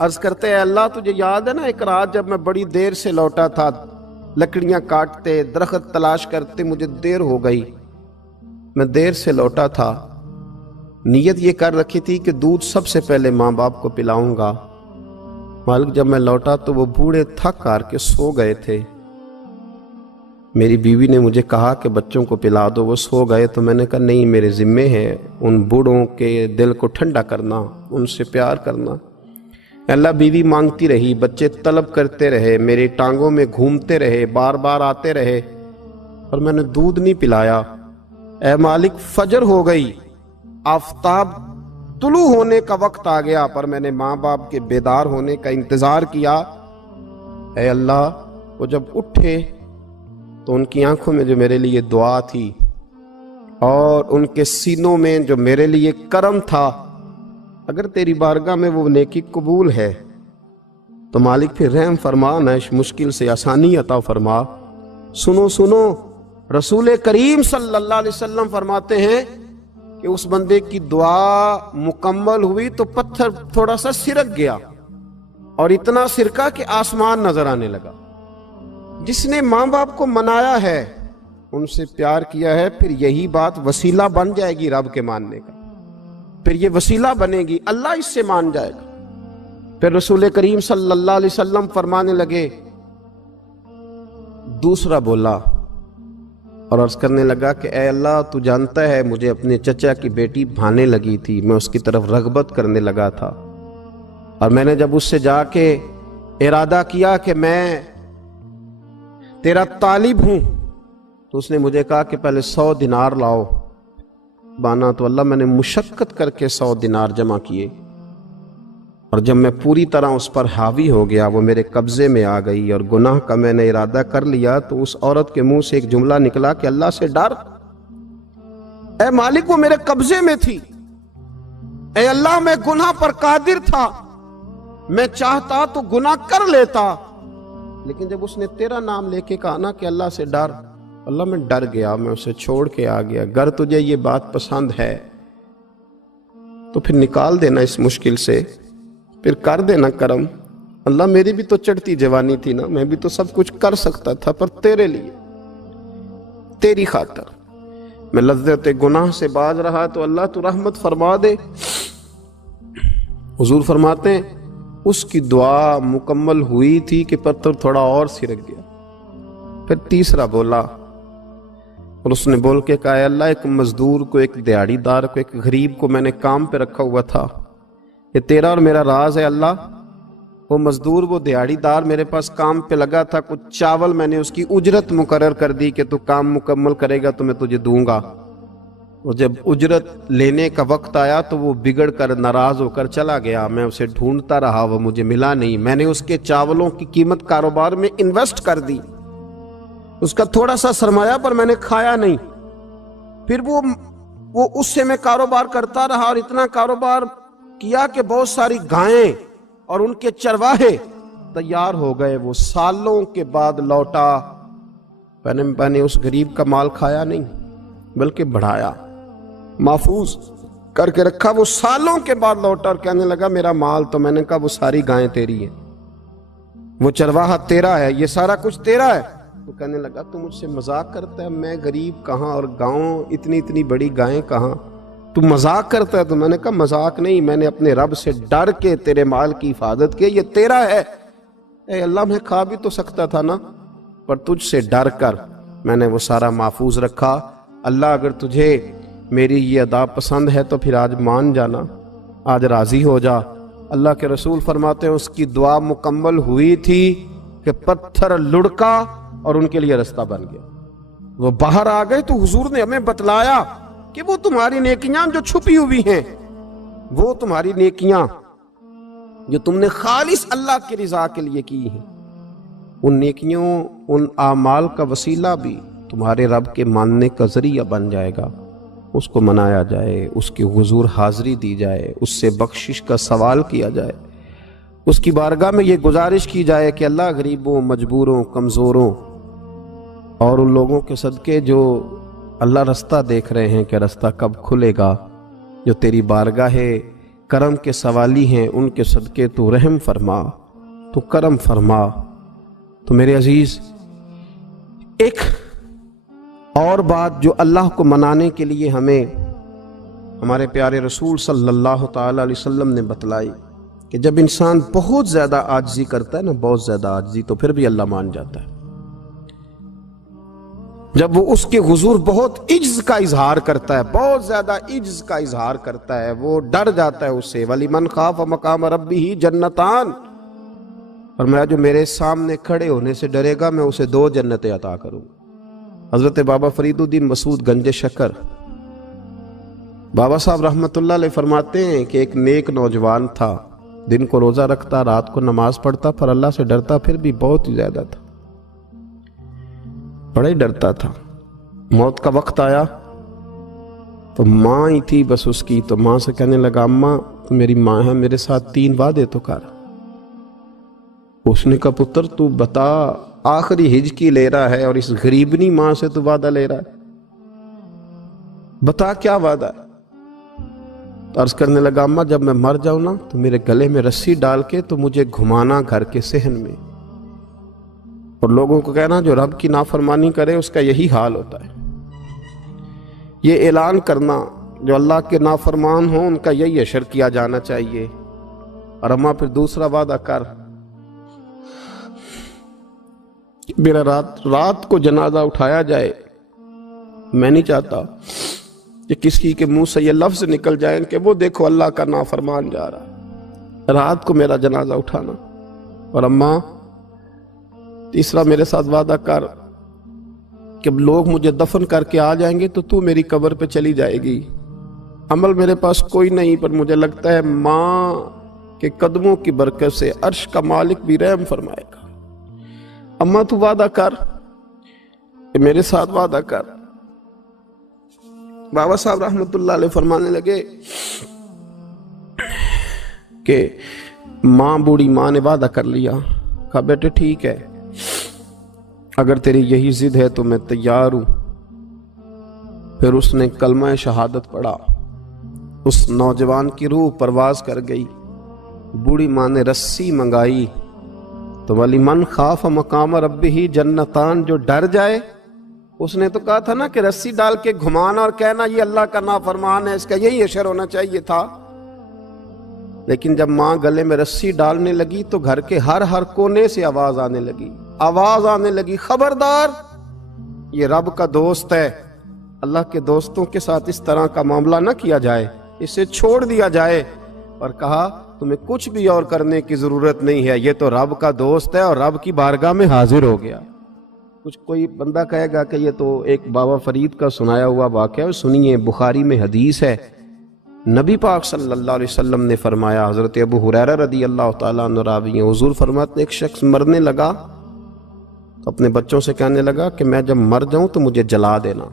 عرض کرتے ہیں اللہ تجھے یاد ہے نا ایک رات جب میں بڑی دیر سے لوٹا تھا، لکڑیاں کاٹتے، درخت تلاش کرتے، مجھے دیر ہو گئی، میں دیر سے لوٹا تھا، نیت یہ کر رکھی تھی کہ دودھ سب سے پہلے ماں باپ کو پلاؤں گا۔ مالک جب میں لوٹا تو وہ بوڑھے تھک ہار کے سو گئے تھے۔ میری بیوی نے مجھے کہا کہ بچوں کو پلا دو، وہ سو گئے، تو میں نے کہا نہیں، میرے ذمے ہے ان بوڑھوں کے دل کو ٹھنڈا کرنا، ان سے پیار کرنا۔ اللہ بیوی مانگتی رہی، بچے طلب کرتے رہے، میری ٹانگوں میں گھومتے رہے، بار بار آتے رہے، اور میں نے دودھ نہیں پلایا۔ اے مالک فجر ہو گئی، آفتاب طلوع ہونے کا وقت آ گیا، پر میں نے ماں باپ کے بیدار ہونے کا انتظار کیا۔ اے اللہ وہ جب اٹھے تو ان کی آنکھوں میں جو میرے لیے دعا تھی اور ان کے سینوں میں جو میرے لیے کرم تھا، اگر تیری بارگاہ میں وہ نیکی قبول ہے تو مالک پھر رحم فرما، نہ اس مشکل سے آسانی عطا فرما۔ سنو سنو، رسول کریم صلی اللہ علیہ وسلم فرماتے ہیں کہ اس بندے کی دعا مکمل ہوئی تو پتھر تھوڑا سا سرک گیا، اور اتنا سرکا کہ آسمان نظر آنے لگا۔ جس نے ماں باپ کو منایا ہے، ان سے پیار کیا ہے، پھر یہی بات وسیلہ بن جائے گی رب کے ماننے کا، پھر یہ وسیلہ بنے گی، اللہ اس سے مان جائے گا۔ پھر رسول کریم صلی اللہ علیہ وسلم فرمانے لگے، دوسرا بولا اور عرض کرنے لگا کہ اے اللہ تو جانتا ہے مجھے اپنے چچا کی بیٹی بھانے لگی تھی، میں اس کی طرف رغبت کرنے لگا تھا، اور میں نے جب اس سے جا کے ارادہ کیا کہ میں تیرا طالب ہوں، تو اس نے مجھے کہا کہ پہلے 100 دینار لاؤ۔ بانا تو اللہ میں نے مشقت کر کے 100 دینار جمع کیے، اور جب میں پوری طرح اس پر حاوی ہو گیا، وہ میرے قبضے میں آ گئی اور گناہ کا میں نے ارادہ کر لیا، تو اس عورت کے منہ سے ایک جملہ نکلا کہ اللہ سے ڈر۔ اے مالک وہ میرے قبضے میں تھی، اے اللہ میں گناہ پر قادر تھا، میں چاہتا تو گناہ کر لیتا، لیکن جب اس نے تیرا نام لے کے کہا نا کہ اللہ سے ڈر، اللہ میں ڈر گیا، میں اسے چھوڑ کے آ گیا۔ اگر تجھے یہ بات پسند ہے تو پھر نکال دینا اس مشکل سے، پھر کر دینا کرم۔ اللہ میری بھی تو چڑھتی جوانی تھی نا، میں بھی تو سب کچھ کر سکتا تھا، پر تیرے لیے، تیری خاطر میں لذت گناہ سے باز رہا، تو اللہ تو رحمت فرما دے۔ حضور فرماتے ہیں اس کی دعا مکمل ہوئی تھی کہ پتھر تھوڑا اور سرک گیا۔ پھر تیسرا بولا اور اس نے بول کے کہا، اے اللہ ایک مزدور کو، ایک دیہڑی دار کو، ایک غریب کو میں نے کام پہ رکھا ہوا تھا، یہ تیرا اور میرا راز ہے اللہ۔ وہ مزدور، وہ دیہڑی دار میرے پاس کام پہ لگا تھا، کچھ چاول میں نے اس کی اجرت مقرر کر دی کہ تو کام مکمل کرے گا تو میں تجھے دوں گا، اور جب اجرت لینے کا وقت آیا تو وہ بگڑ کر ناراض ہو کر چلا گیا، میں اسے ڈھونڈتا رہا، وہ مجھے ملا نہیں، میں نے اس کے چاولوں کی قیمت کاروبار میں انویسٹ کر دی، اس کا تھوڑا سا سرمایہ پر میں نے کھایا نہیں، پھر وہ اس سے میں کاروبار کرتا رہا، اور اتنا کاروبار کیا کہ بہت ساری گائیں اور ان کے چرواہے تیار ہو گئے، وہ سالوں کے بعد لوٹا، میں نے اس غریب کا مال کھایا نہیں بلکہ بڑھایا، محفوظ کر کے رکھا، وہ سالوں کے بعد لوٹا اور کہنے لگا میرا مال، تو میں نے کہا وہ ساری گائیں تیری ہیں، وہ چرواہا تیرا ہے، یہ سارا کچھ تیرا ہے۔ تو کہنے لگا تو مجھ سے مذاق کرتا ہے، میں غریب کہاں اور گاؤں اتنی بڑی گائیں کہاں، تو مذاق کرتا ہے؟ تو میں نے کہا مذاق نہیں، میں نے اپنے رب سے ڈر کے تیرے مال کی حفاظت کی، یہ تیرا ہے۔ اے اللہ میں کھا بھی تو سکتا تھا نا، پر تجھ سے ڈر کر میں نے وہ سارا محفوظ رکھا۔ اللہ اگر تجھے میری یہ ادا پسند ہے تو پھر آج مان جانا، آج راضی ہو جا۔ اللہ کے رسول فرماتے ہیں اس کی دعا مکمل ہوئی تھی کہ پتھر لڑکا اور ان کے لیے رستہ بن گیا، وہ باہر آ گئے۔ تو حضور نے ہمیں بتلایا کہ وہ تمہاری نیکیاں جو چھپی ہوئی ہیں، وہ تمہاری نیکیاں جو تم نے خالص اللہ کی رضا کے لیے کی ہیں، ان نیکیوں، ان اعمال کا وسیلہ بھی تمہارے رب کے ماننے کا ذریعہ بن جائے گا۔ اس کو منایا جائے، اس کی حضور حاضری دی جائے، اس سے بخشش کا سوال کیا جائے، اس کی بارگاہ میں یہ گزارش کی جائے کہ اللہ غریبوں، مجبوروں، کمزوروں اور ان لوگوں کے صدقے جو اللہ رستہ دیکھ رہے ہیں کہ رستہ کب کھلے گا، جو تیری بارگاہ کرم کے سوالی ہیں، ان کے صدقے تو رحم فرما، تو کرم فرما۔ تو میرے عزیز، ایک اور بات جو اللہ کو منانے کے لیے ہمیں ہمارے پیارے رسول صلی اللہ تعالی علیہ وسلم نے بتلائی کہ جب انسان بہت زیادہ عاجزی کرتا ہے نا، بہت زیادہ عاجزی، تو پھر بھی اللہ مان جاتا ہے۔ جب وہ اس کے حضور بہت عجز کا اظہار کرتا ہے، بہت زیادہ عجز کا اظہار کرتا ہے، وہ ڈر جاتا ہے اس سے۔ وَلِمَنْ خَافَ مَقَامَ رَبِّهِ جَنَّتَانِ، فرمایا جو میرے سامنے کھڑے ہونے سے ڈرے گا میں اسے 2 جنتیں عطا کروں۔ حضرت بابا فرید الدین مسعود گنج شکر بابا صاحب رحمۃ اللہ علیہ فرماتے ہیں کہ ایک نیک نوجوان تھا، دن کو روزہ رکھتا، رات کو نماز پڑھتا، پر اللہ سے ڈرتا پھر بھی بہت ہی زیادہ تھا، بڑا ہی ڈرتا تھا۔ موت کا وقت آیا تو ماں ہی تھی بس اس کی، تو ماں سے کہنے لگا اماں تو میری ماں ہے، میرے ساتھ 3 وعدے تو کر۔ اس نے کہا پتر تو بتا، آخری ہج کی لے رہا ہے اور اس غریبنی ماں سے تو وعدہ لے رہا ہے، بتا کیا وعدہ ہے؟ تو عرض کرنے لگا اماں جب میں مر جاؤں نا تو میرے گلے میں رسی ڈال کے تو مجھے گھمانا گھر کے صحن میں، اور لوگوں کو کہنا جو رب کی نافرمانی کرے اس کا یہی حال ہوتا ہے۔ یہ اعلان کرنا جو اللہ کے نافرمان ہوں ان کا یہی اشر کیا جانا چاہیے۔ اور اماں پھر دوسرا وعدہ کر، میرا رات کو جنازہ اٹھایا جائے، میں نہیں چاہتا کہ کسی کے منہ سے یہ لفظ نکل جائیں کہ وہ دیکھو اللہ کا نافرمان جا رہا ہے، رات کو میرا جنازہ اٹھانا۔ اور اماں تیسرا میرے ساتھ وعدہ کر کہ لوگ مجھے دفن کر کے آ جائیں گے تو میری قبر پہ چلی جائے گی، عمل میرے پاس کوئی نہیں، پر مجھے لگتا ہے ماں کے قدموں کی برکت سے عرش کا مالک بھی رحم فرمائے گا۔ اماں تو وعدہ کر کہ میرے ساتھ وعدہ کر۔ بابا صاحب رحمۃ اللہ علیہ فرمانے لگے کہ ماں، بوڑھی ماں نے وعدہ کر لیا، کہا بیٹے ٹھیک ہے، اگر تیری یہی ضد ہے تو میں تیار ہوں۔ پھر اس نے کلمہ شہادت پڑھا، اس نوجوان کی روح پرواز کر گئی، بوڑھی ماں نے رسی منگائی تو وَلِمَنْ خَافَ مَقَامَ رَبِّهِ جَنَّتَانِ، جو ڈر جائے، اس نے تو کہا تھا نا کہ رسی ڈال کے گھمانا اور کہنا یہ اللہ کا نافرمان ہے، اس کا یہی اشر ہونا چاہیے تھا۔ لیکن جب ماں گلے میں رسی ڈالنے لگی تو گھر کے ہر کونے سے آواز آنے لگی، خبردار یہ رب کا دوست ہے، اللہ کے دوستوں کے ساتھ اس طرح کا معاملہ نہ کیا جائے، اسے چھوڑ دیا جائے۔ اور کہا تمہیں کچھ بھی اور کرنے کی ضرورت نہیں ہے، یہ تو رب کا دوست ہے اور رب کی بارگاہ میں حاضر ہو گیا۔ کچھ کوئی بندہ کہے گا کہ یہ تو ایک بابا فرید کا سنایا ہوا واقعہ ہے، سنیے، بخاری میں حدیث ہے، نبی پاک صلی اللہ علیہ وسلم نے فرمایا، حضرت ابو ہریرہ رضی اللہ تعالیٰ عنہ راوی ہیں، حضور فرماتے ہیں ایک شخص مرنے لگا تو اپنے بچوں سے کہنے لگا کہ میں جب مر جاؤں تو مجھے جلا دینا،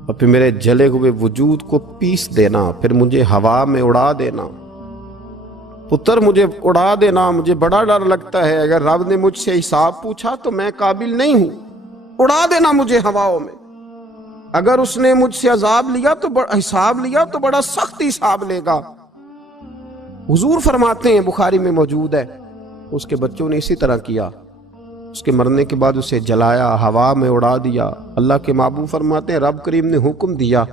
اور پھر میرے جلے ہوئے وجود کو پیس دینا، پھر مجھے ہوا میں اڑا دینا۔ پتر مجھے اڑا دینا، مجھے بڑا ڈر لگتا ہے، اگر رب نے مجھ سے حساب پوچھا تو میں قابل نہیں ہوں، اڑا دینا مجھے ہواؤں میں۔ اگر اس نے مجھ سے عذاب لیا تو حساب لیا تو بڑا سخت حساب لے گا۔ حضور فرماتے ہیں، بخاری میں موجود ہے، اس کے بچوں نے اسی طرح کیا، اس کے مرنے کے بعد اسے جلایا، ہوا میں اڑا دیا۔ اللہ کے محبوب فرماتے ہیں رب کریم نے حکم دیا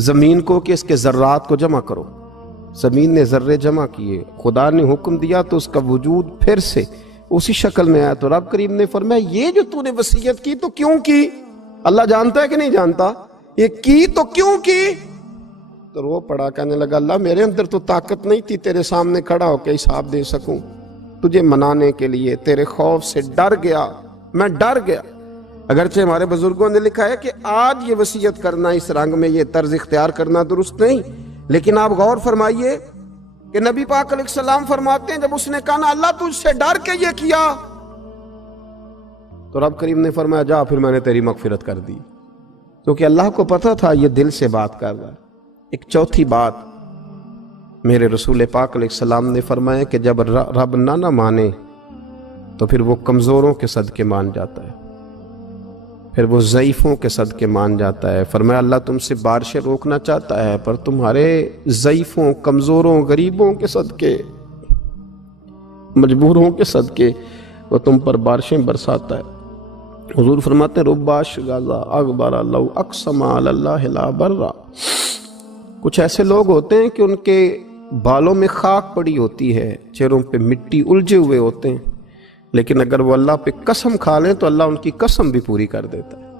زمین کو کہ اس کے ذرات کو جمع کرو، زمین نے ذرے جمع کیے، خدا نے حکم دیا تو اس کا وجود پھر سے اسی شکل میں آیا۔ تو رب کریم نے فرمایا یہ جو تو نے وصیت کی تو کیوں کی؟ اللہ جانتا ہے کہ نہیں جانتا؟ یہ کی تو کیوں کی؟ تو رو پڑا، کہنے لگا اللہ میرے اندر تو طاقت نہیں تھی تیرے سامنے کھڑا ہو کے حساب دے سکوں، تجھے منانے کے لیے تیرے خوف سے ڈر گیا، میں ڈر گیا۔ اگرچہ ہمارے بزرگوں نے لکھا ہے کہ آج یہ وصیت کرنا، اس رنگ میں یہ طرز اختیار کرنا درست نہیں، لیکن آپ غور فرمائیے کہ نبی پاک علیہ السلام فرماتے ہیں جب اس نے کہا نا اللہ تجھ سے ڈر کے یہ کیا، تو رب کریم نے فرمایا جا پھر میں نے تیری مغفرت کر دی، کیونکہ اللہ کو پتا تھا یہ دل سے بات کر رہا ہے۔ ایک چوتھی بات میرے رسول پاک علیہ السلام نے فرمایا کہ جب رب نہ مانے تو پھر وہ کمزوروں کے صدقے مان جاتا ہے۔ پھر وہ ضعیفوں کے صدقے مان جاتا ہے۔ فرمایا اللہ تم سے بارشیں روکنا چاہتا ہے، پر تمہارے ضعیفوں، کمزوروں، غریبوں کے صدقے، مجبوروں کے صدقے وہ تم پر بارشیں برساتا ہے۔ حضور فرماتے ہیں رب اشغاذا اغبر لو اقسم علی اللہ لا برا۔ کچھ ایسے لوگ ہوتے ہیں کہ ان کے بالوں میں خاک پڑی ہوتی ہے، چہروں پہ مٹی الجھے ہوئے ہوتے ہیں، لیکن اگر وہ اللہ پہ قسم کھا لیں تو اللہ ان کی قسم بھی پوری کر دیتا ہے۔